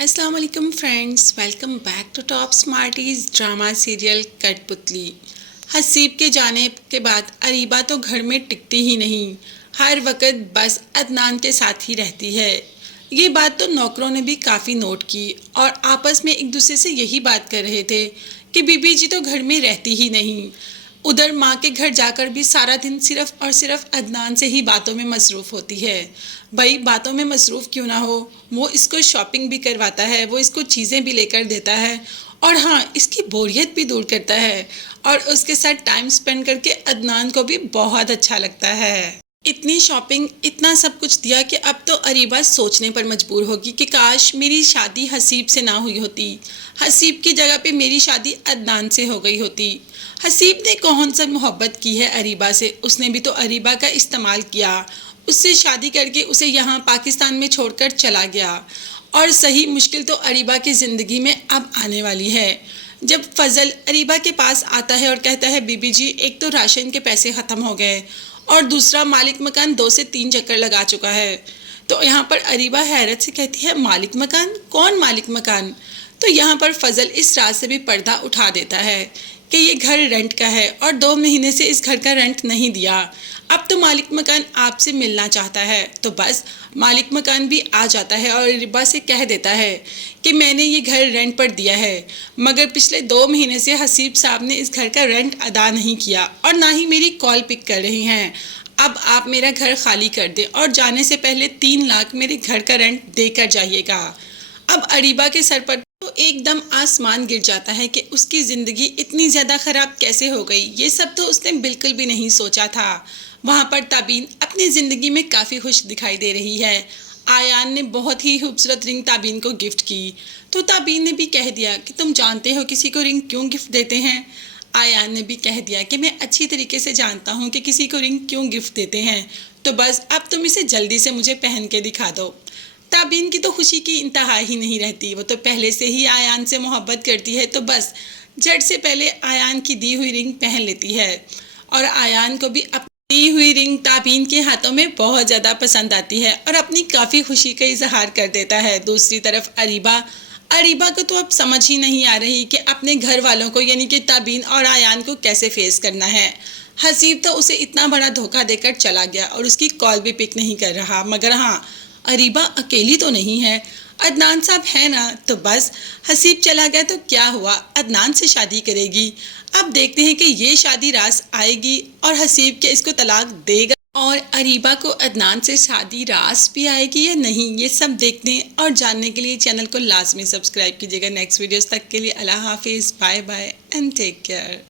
السلام علیکم friends, welcome back to top smarties drama serial Kathputli. Haseeb کے جانے کے بعد اریبہ تو گھر میں ٹکتی ہی نہیں، ہر وقت بس عدنان کے ساتھ ہی رہتی ہے۔ یہ بات تو نوکروں نے بھی کافی نوٹ کی اور آپس میں ایک دوسرے سے یہی بات کر رہے تھے کہ بی بی جی تو گھر میں رہتی ہی نہیں، ادھر ماں کے گھر جا کر بھی سارا دن صرف اور صرف عدنان سے ہی باتوں میں مصروف ہوتی ہے۔ بھائی باتوں میں مصروف کیوں نہ ہو، وہ اس کو شاپنگ بھی کرواتا ہے، وہ اس کو چیزیں بھی لے کر دیتا ہے اور ہاں اس کی بوریت بھی دور کرتا ہے، اور اس کے ساتھ ٹائم سپینڈ کر کے عدنان کو بھی بہت اچھا لگتا ہے۔ اتنی شاپنگ، اتنا سب کچھ دیا کہ اب تو اریبہ سوچنے پر مجبور ہوگی کہ کاش میری شادی حسیب سے نہ ہوئی ہوتی، حسیب کی جگہ پہ میری شادی عدنان سے ہو گئی ہوتی۔ حسیب نے کون سا محبت کی ہے اریبہ سے، اس نے بھی تو اریبہ کا استعمال کیا، اس سے شادی کر کے اسے یہاں پاکستان میں چھوڑ کر چلا گیا، اور صحیح مشکل تو اریبہ کی زندگی میں اب آنے والی ہے۔ جب فضل اریبہ کے پاس آتا ہے اور کہتا ہے بی بی جی ایک تو راشن کے پیسے ختم ہو گئے اور دوسرا مالک مکان 2 سے 3 چکر لگا چکا ہے، تو یہاں پر اریبہ حیرت سے کہتی ہے مالک مکان؟ کون مالک مکان؟ تو یہاں پر فضل اس رات سے بھی پردہ اٹھا دیتا ہے کہ یہ گھر رینٹ کا ہے اور 2 مہینے سے اس گھر کا رینٹ نہیں دیا، اب تو مالک مکان آپ سے ملنا چاہتا ہے۔ تو بس مالک مکان بھی آ جاتا ہے اور اریبہ سے کہہ دیتا ہے کہ میں نے یہ گھر رینٹ پر دیا ہے، مگر پچھلے 2 مہینے سے حسیب صاحب نے اس گھر کا رینٹ ادا نہیں کیا اور نہ ہی میری کال پک کر رہے ہیں، اب آپ میرا گھر خالی کر دیں اور جانے سے پہلے 3 لاکھ میرے گھر کا رینٹ دے کر جائیے گا۔ اب اریبہ کے سر پر تو ایک دم آسمان گر جاتا ہے کہ اس کی زندگی اتنی زیادہ خراب کیسے ہو گئی، یہ سب تو اس نے بالکل بھی نہیں سوچا تھا۔ وہاں پر تابین اپنی زندگی میں کافی خوش دکھائی دے رہی ہے۔ آیان نے بہت ہی خوبصورت رنگ تابین کو گفٹ کی، تو تابین نے بھی کہہ دیا کہ تم جانتے ہو کسی کو رنگ کیوں گفٹ دیتے ہیں؟ آیان نے بھی کہہ دیا کہ میں اچھی طریقے سے جانتا ہوں کہ کسی کو رنگ کیوں گفٹ دیتے ہیں، تو بس اب تم اسے جلدی سے مجھے پہن کے دکھا دو۔ تابین کی تو خوشی کی انتہا ہی نہیں رہتی، وہ تو پہلے سے ہی آیان سے محبت کرتی ہے، تو بس جھٹ سے پہلے آیان کی دی ہوئی رنگ پہن لیتی ہے، اور آیان کو بھی اپنی دی ہوئی رنگ تابین کے ہاتھوں میں بہت زیادہ پسند آتی ہے اور اپنی کافی خوشی کا اظہار کر دیتا ہے۔ دوسری طرف اریبہ کو تو اب سمجھ ہی نہیں آ رہی کہ اپنے گھر والوں کو یعنی کہ تابین اور آیان کو کیسے فیس کرنا ہے۔ حسیب تو اسے اتنا بڑا دھوکہ دے کر چلا گیا اور اس کی کال بھی پک نہیں کر رہا، مگر ہاں اریبہ اکیلی تو نہیں ہے، عدنان صاحب ہے نا، تو بس حسیب چلا گیا تو کیا ہوا، عدنان سے شادی کرے گی۔ اب دیکھتے ہیں کہ یہ شادی راز آئے گی اور حسیب کے اس کو طلاق دے گا، اور اریبہ کو عدنان سے شادی راز بھی آئے گی یا نہیں، یہ سب دیکھتے ہیں اور جاننے کے لیے چینل کو لازمی سبسکرائب کیجیے گا۔ نیکسٹ ویڈیوز تک کے لیے اللہ حافظ، bye bye and take care.